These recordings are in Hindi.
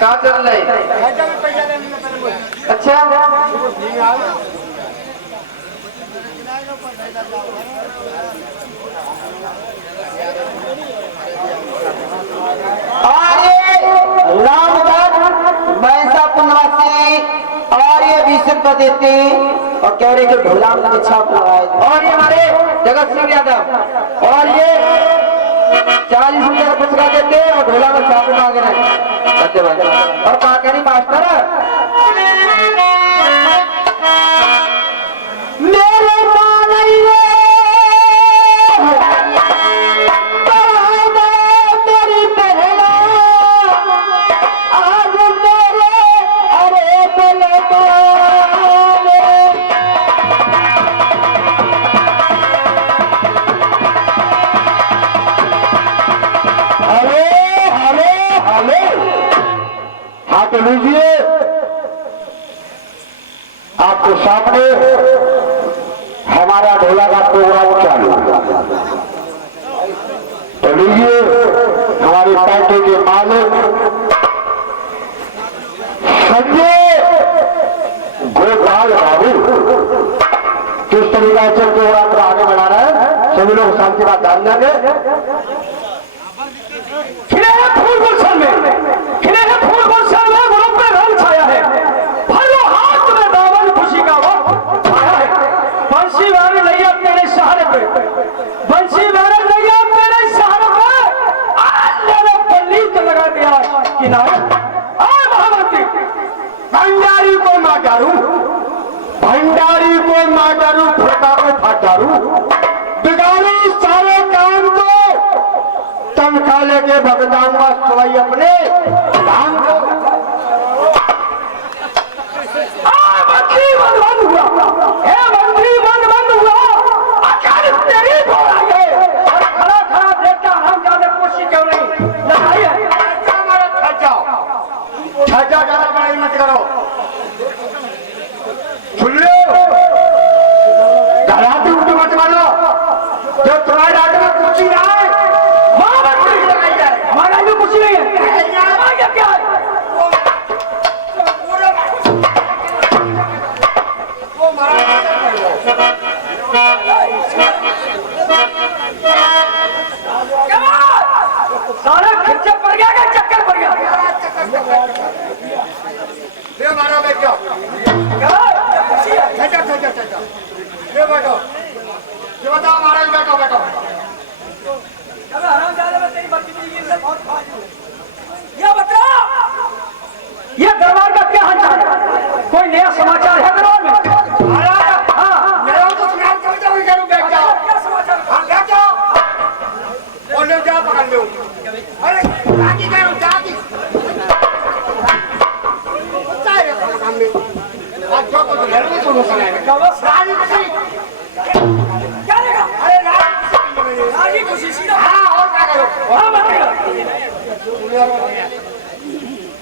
कहाँ चल रहे? अच्छा और ये 20 रुपए देते और कह रहे कि ढोला में छाप लगाए और ये हमारे जगत सिंह यादव और ये 40 रुपए का पुरस्कार देते और ढोला में छाप मांगे रहे और काकरी मास्टर लीजिए आपके सामने हमारा ढोला का प्रोग्राम चालू तो लीजिए हमारी पार्टी के मालिक संजय गोपाल बाबू किस तरीका से प्रोग्राम को आगे बढ़ा रहे हैं सभी लोग शांति बात ध्यान देंगे। फूल गुलशन में भंडारी को मारू फटा को फटारू बिगाड़ी सारे काम को तनखाले के भगदान सवाई अपने काम को मत करो। सुन लो, घराते उल्टे मत मारो। जो तुम्हारे रात में कुछ ही रहा है, वहां पर कुछ लगाई जाए। हमारा भी कुछ नहीं है। क्या है? वो मारा सारा खर्चा पड़ गया क्या? चक्कर पड़ गया। ले मारो बैठो। ले बैठो। ये बताओ महाराज, बैठो बैठो। ये बताओ, ये दरबार का क्या हाल चाल है? कोई नया समाचार है दरबार में? हाँ, मेरा तो सुनाओ, कभी तो करूँ, बैठ जाओ। क्या समाचार? हाँ, बैठ जाओ। और ले जाओ, पकड़ लो। अरे जागी करो, जागी। बच्चा है खाना काम में। आज जो कुछ घर में सुनो सुनाएगा। सारी खुशी। क्या लेगा? अरे राजी खुशी सीधा। हाँ, और क्या करो? वहाँ बताएगा।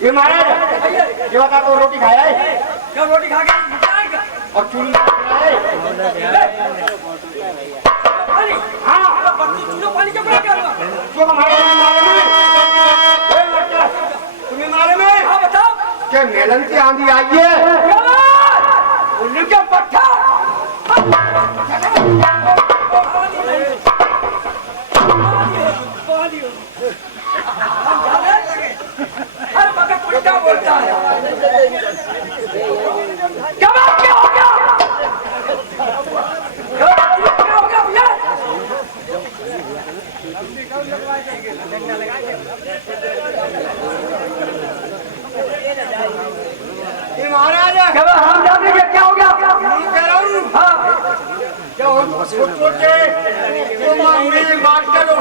ये महाराज, ये बता तो रोटी खाया है क्या रोटी खा के जाएगा? और चूड़ी खाया है? पानी? हाँ, बर्तन चूल्हा पानी क्या बना क्या? जो हमारे मालूम है, तुम्हें मालूम है हाँ बताओ। कि मेलन की आंधी आई है। उल्लू क्या पट्टा? अरे मगर उल्टा बोलता है। क्या बात क्या हो गया? क्या हो गया भैया? ये महाराज क्या हम जाने के क्या हो गया? मैं कह रहा हूँ, हाँ क्या हो छोटे जो मंगली बात करो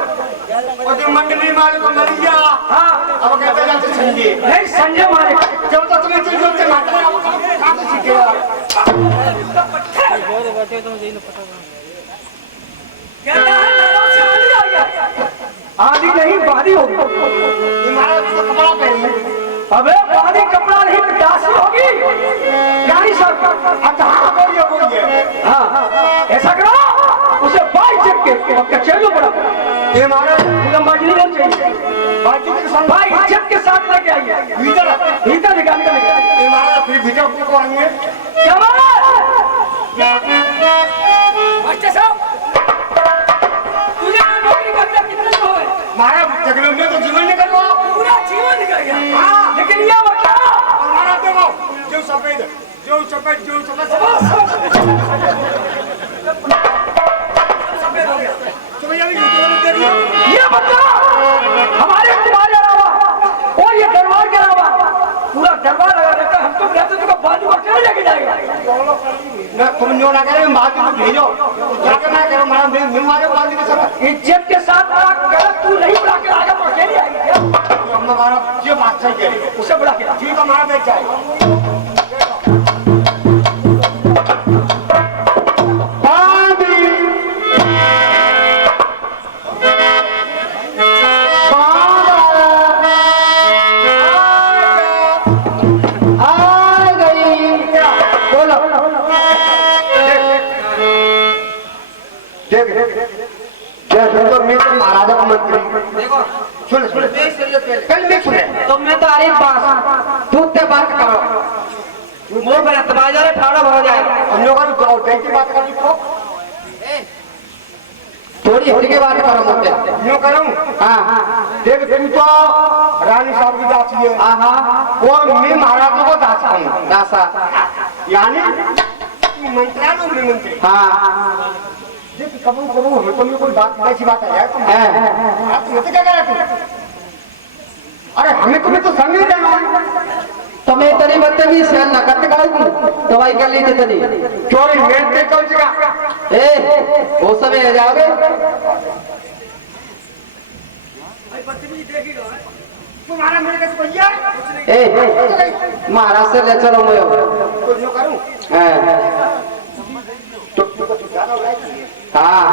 और जो मंगली मारे को मर गया। हाँ, अब कहते जाते संजय नहीं संजय मारे। जब तो तुम्हें चीज होते मारते हैं, अब कहाँ से सीखेगा? आधी नहीं बादी होगी। ये महाराज तो कपड़ा पहने। अबे बादी कपड़ा नहीं दासी होगी। यानी सब अच्छा हाँ, बोलिए। हाँ ऐसा करो, उसे बाई चेक के और कचहरी पड़ा। ये महाराज बाजी नहीं चाहिए। बाकी के साथ बाई चेक के साथ लेके आइए। भीतर भीतर निकाल के लेके आइए। ये महाराज फिर भीतर को आएंगे। क्या बात? मास्टर साहब, तुझे नौकरी करना कितना हो है? महाराज जगलों में तो जीवन निकल गया। पूरा जीवन निकल गया। हाँ। लेकिन ये बता, हमारा देखो जो सफेद सफेद हो गया। ये ये बता, हमारे तुम्हारे अलावा और ये दरबार के अलावा पूरा दरबार लगा रहता है। हम तो कहते तुमको बाजू को क्या लेके जाएगा? तुम जो ना करे बात को भेजो जाके मैं करूँ महाराज मैं मारे बाजी के सब इज्जत के साथ गलत तू नहीं बुला के आएगा तो अकेले आएगी क्या? हमारा ये बात सही है। उसे बुला के ठीक है हमारा देख जाए। महाराजा का मंत्री देखो सुन कल नहीं सुने तुमने तो अरे बात दूध से बात करो मुंह पर बाजार ठाड़ा भर जाए। हम लोग की बात कर थोड़ी होली की बात करो मुझसे। यूँ करूँ हाँ देख तू तो रानी साहब की दासी है हाँ और मैं महाराजा को दासा हूँ दासा यानी मंत्रा लो मैं मंत्री हाँ कबूल करूँ तो कोई बात ऐसी बात है तुम क्या कह रहे थे? अरे हमें तुम्हें तो संग ही देना तुम्हें तरी बदतमी सहन न करते काहेगी दवाई कर लीजिए तरी चोरी मेरे पे चल चुका ए वो समय आ जाओगे तुम्हारा मेरे कैसे भैया ए महाराज से ले चलो मैं तो जो करूँ हाँ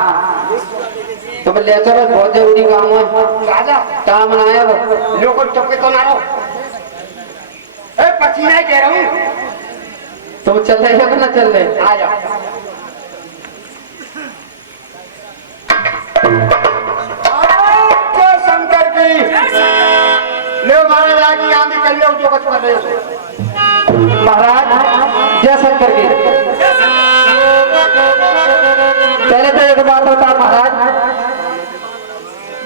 तुम ले चलो बहुत जरूरी काम है राजा काम बनाया वो लोग चौके तो ना रहो पसीना ही कह रहा हूँ। तुम चल रहे हो कि ना चल रहे? आ जाओ। जय शंकर की। ले महाराज आगे आंधी कर लो जो कुछ कर रहे हो। महाराज जय शंकर की। पहले तो एक बात होता महाराज,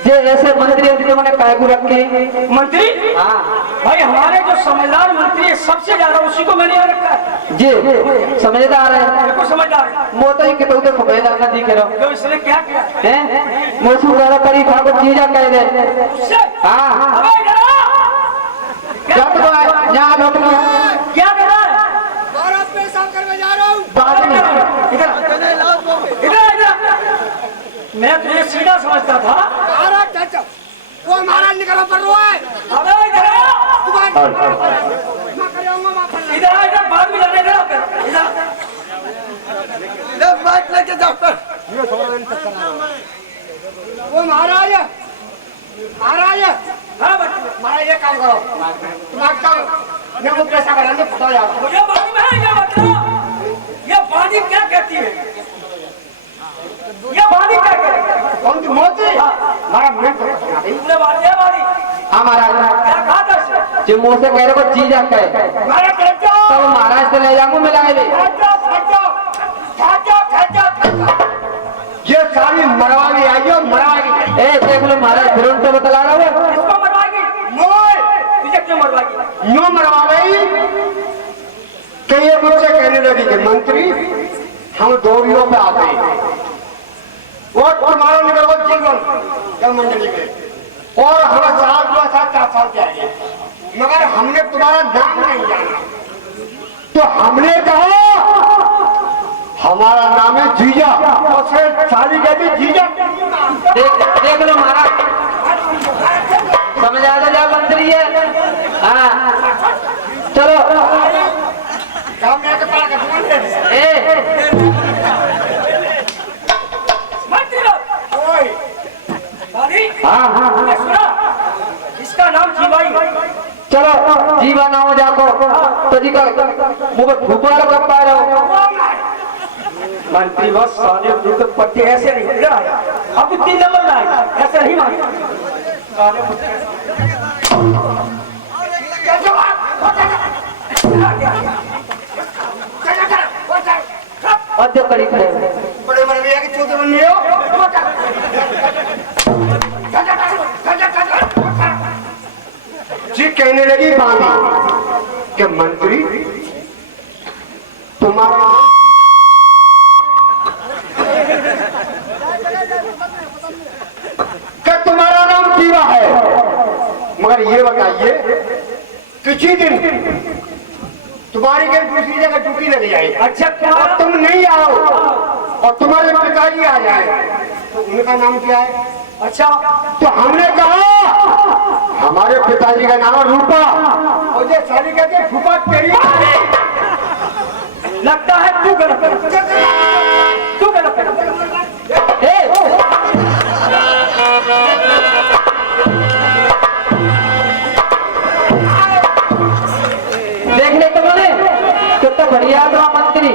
जे ऐसे मंत्री तुमने काय को रखे? मंत्री? हाँ भाई हमारे जो समझदार मंत्री है सबसे ज्यादा उसी को मैंने यहाँ रखा है। जी समझदार है। बिल्कुल समझदार है। मोतो ही कितो तो समझदार ना दिख रहा तो इसने क्या किया? हैं? मोसू वाला परी खा को चीजा कह दे। उससे? हाँ अबे इधर आ! क्या जब तो यहाँ लोग क्या कर रहा है? भारत में साफ करने जा रहा हूँ। बाद में इधर इधर मैं तुझे सीधा समझता था। महाराज चाचा वो महाराज निकला पड़ रहा है। अबे इधर आ! इधर आ, इधर बाद में जाने इधर बाइक लेके जाओ पर। वो महाराज महाराज हाँ बच्चे, महाराज ये काम करो। तुम्हारा काम मेरे को पैसा कराने फटा जाएगा। मुझे मालूम है ये बताओ, ये बानी क्या कहती है? ये बानी क्या कहती है? कौन सी मोती? हमारा मिनट तो बता दे। तुमने बात ये बानी हाँ महाराज क्या कहा था इसने? जो मुँह से कह रहे को चीजा कहे हमारा खर्चा तब महाराज से ले जाऊंगा मिलाए ले। खर्चा खर्चा खर्चा खर्चा खर्चा ये सारी मरवानी आई है मरवानी। ए देख लो महाराज फिर उनको बतला रहा हूँ। इसको मरवाएगी? मोय तुझे क्यों मरवाएगी? यूं मरवा गई कि ये मुझसे कहने लगी कि मंत्री हम डोरियों पे आते हैं और तुम्हारा निकल वो जीवन जल मंडली में और हमें 4 साल के आए मगर हमने तुम्हारा नाम नहीं जाना तो हमने कहा हमारा नाम है जीजा और फिर सारी कहती जीजा। देख लो महाराज समझ आ जा मंत्री है। हाँ चलो काम में आके पड़ा कर ए मंत्री लोग, ओए बानी हाँ हाँ तुमने सुना? इसका नाम जीवाई। चलो जीवा ना हो जाको तो जी का मुंह पे फूफा लगा पा रहा हो। मंत्री बस साले दूध के पट्टे ऐसे नहीं इधर आया। अब 3 नंबर लाए ऐसे नहीं मांगे साले मध्य करी खड़े हो। बड़े बड़े भैया के छोटे बन रहे हो जी कहने लगी बानी कि मंत्री तुम्हारा क्या तुम्हारा नाम जीवा है मगर ये बताइए किसी दिन तुम्हारी कहीं दूसरी जगह ड्यूटी लग जाए अच्छा क्या? और तुम नहीं आओ और तुम्हारे पिताजी आ जाए तो उनका नाम क्या है? अच्छा तो हमने कहा हमारे पिताजी का नाम है रूपा और ये सारी कहते हैं फूफा तेरी लगता है तू गलत है। तू गलत है। ए देख ले तुमने कितना बढ़िया था मंत्री।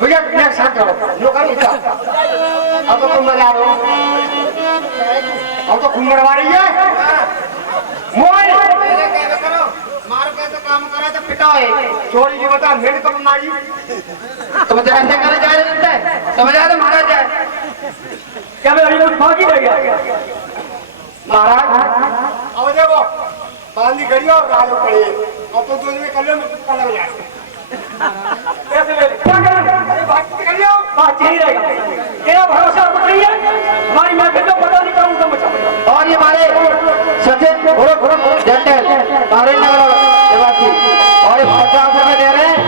भैया भैया शांत रहो लो करो इतना अब तो तुम मजा रहे हो अब तो खून मरवा रही है मोय मार पे तो काम करे तो पिटा है चोरी की बता मेरे कब मारी तुम जैसे करे जाए देते समझ आया तो महाराज जाए। क्या मैं अभी कुछ बाकी रह गया? महाराज अब देखो बांधी गड़ी और राजो पड़े अब तो दोनों में कल में कुत्ता लग जाए कैसे ले? क्या करें? बात कर लियो बात यही रहेगा। तेरा भरोसा कुछ नहीं है हमारी महफिल में पता नहीं करूँ तो मचा पड़ा। और ये हमारे सचिन जनरल हमारे नगर निवासी और ये 50 रुपए दे रहे हैं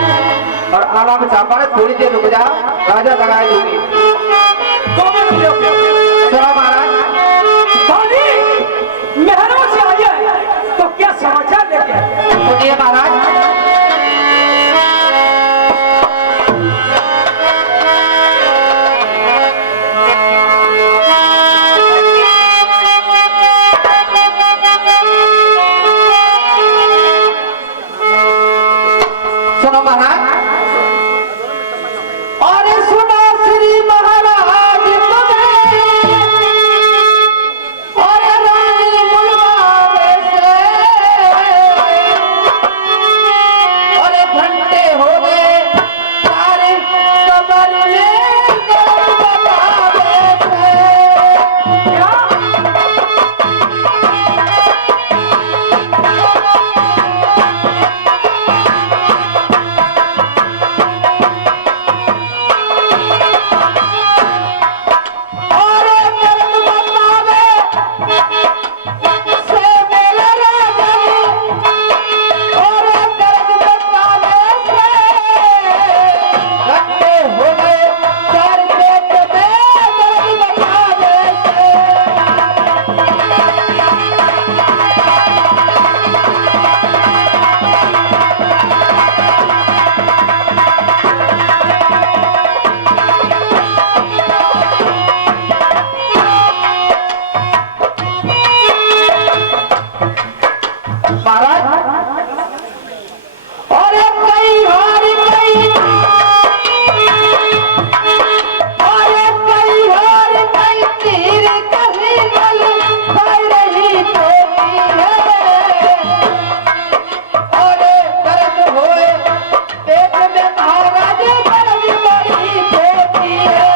और आराम चापा है, थोड़ी देर रुक जा, राजा लगाए दूंगी। 2 मिनट रुक जाओ। सुनो महाराज, पानी महरों से आया है तो क्या समाचार लेके आए? सुनिए महाराज। सुनो महाराज, और सुनो श्री महाराज तुम्हें, और रानी बुलवावे से, और घंटे हो गए सारे कमर में दर्द बतावे से। क्या? और दर्द बतावे से मेरे राजन, और दर्द बतावे से घंटे हो गए सर पेट में दर्द बतावे से। महाराज, और कई हार कई, और कई हार कई तीर कहीं बल कर रही होती है, और दर्द होए पेट में महाराज दर्द बड़ी होती है।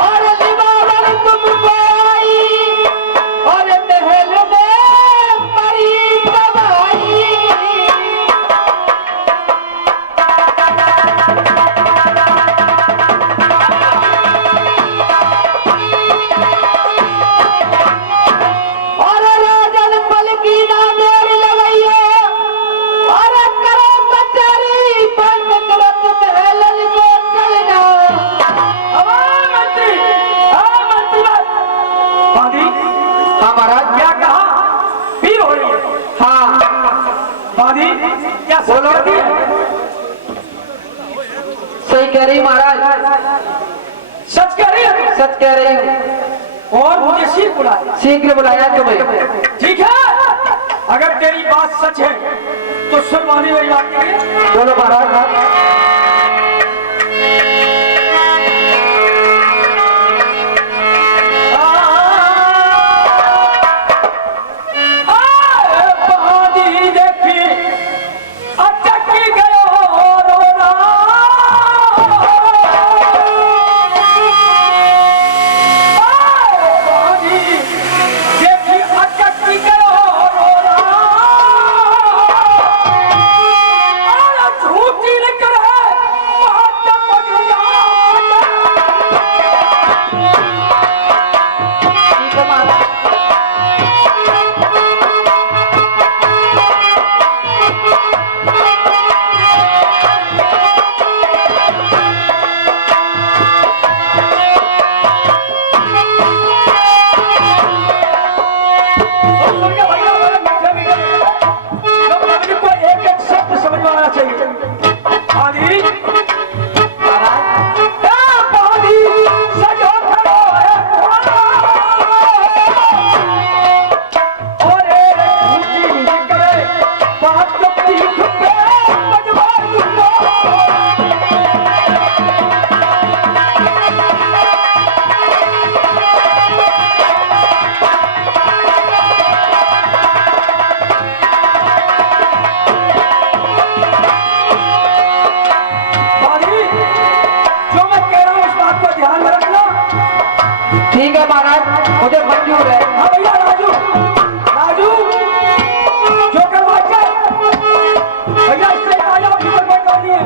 और दीवार तुमको आई, और महल में परी तबाही, और राजन पल की ना देर लगइयो, और करो कचहरी बंद करत महलन को चल जाओ। आवाज मंत्री, मंत्री बात। पानी हाँ महाराज। क्या कहा? पीर हो रही है। हाँ पानी क्या बोलो। कहती है? सही कह रही महाराज, सच कह रही है? सच कह रही हूँ। और मुझे शीघ्र बुलाया। शीघ्र बुलाया तुम्हें। ठीक है, अगर तेरी बात सच है तो सुन मानी मेरी बात के लिए। बोलो महाराज। पानी देखी अटक गयो रोना, पानी देखी अटक गयो रोना, और झूठी निकल ठीक है महाराज। एक शब्द समझ में आना चाहिए। पानी पानी सजो खड़ो है और झूठी निकले बात तो पीठ पे मजबूर दूंगा। ठीक है महाराज, मुझे मंजूर है। हाँ भैया राजू, राजू जो करवा भैया इससे आया भीतर बैठा दिए।